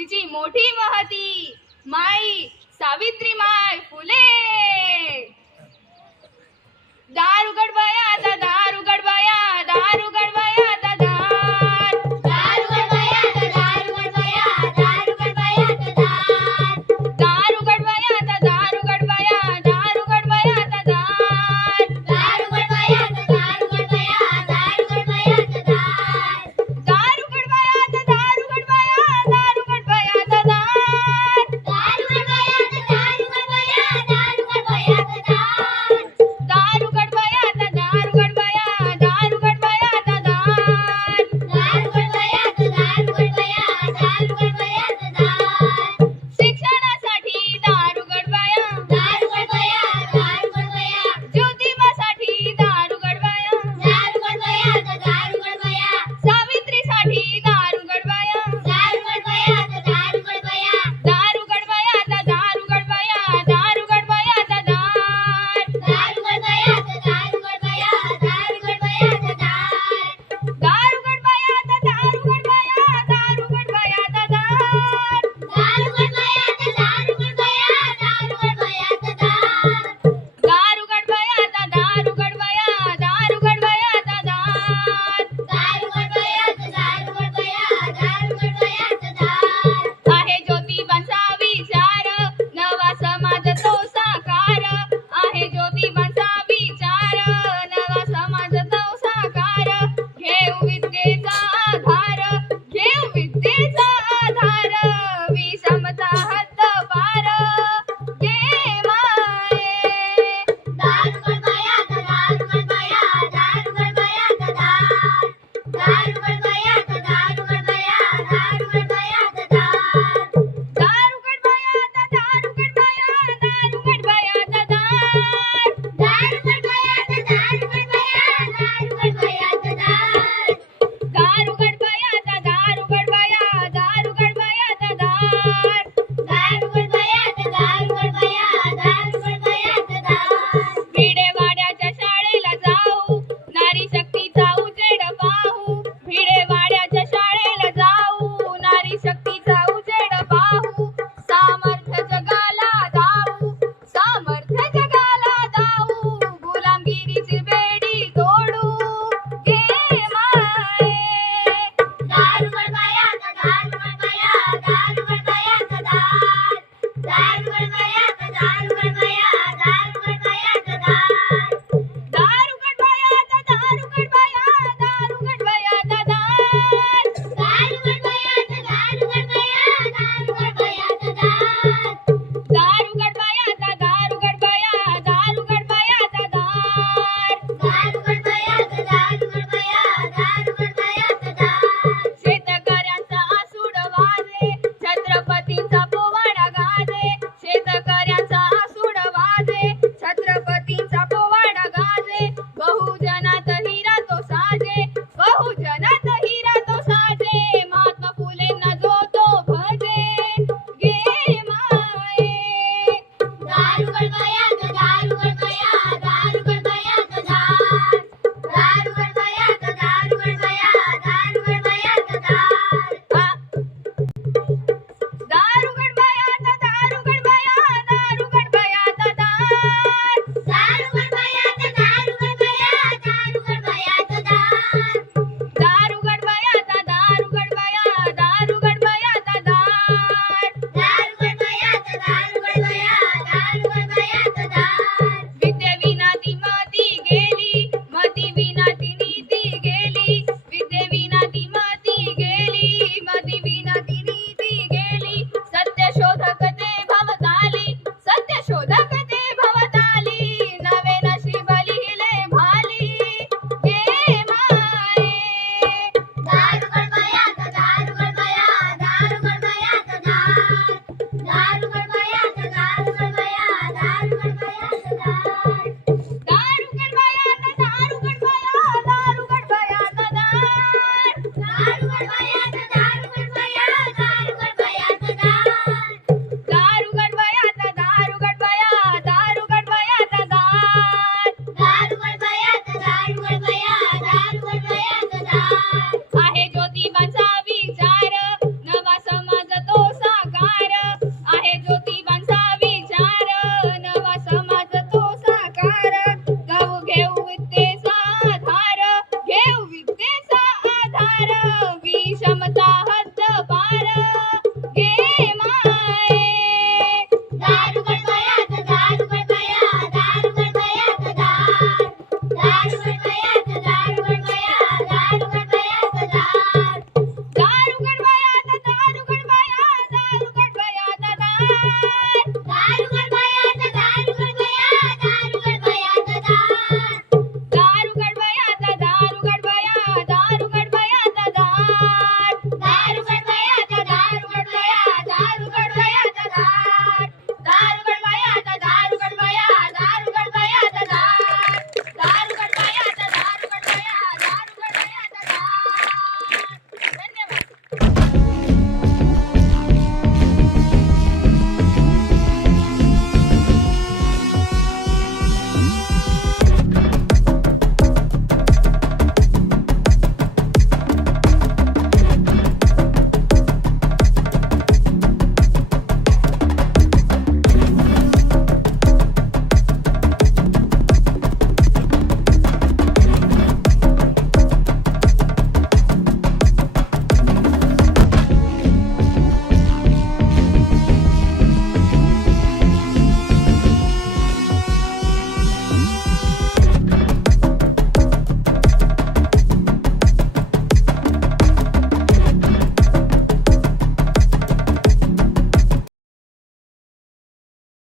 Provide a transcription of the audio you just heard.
तिची मोठी महती माई सावित्री माय फुले दार उघड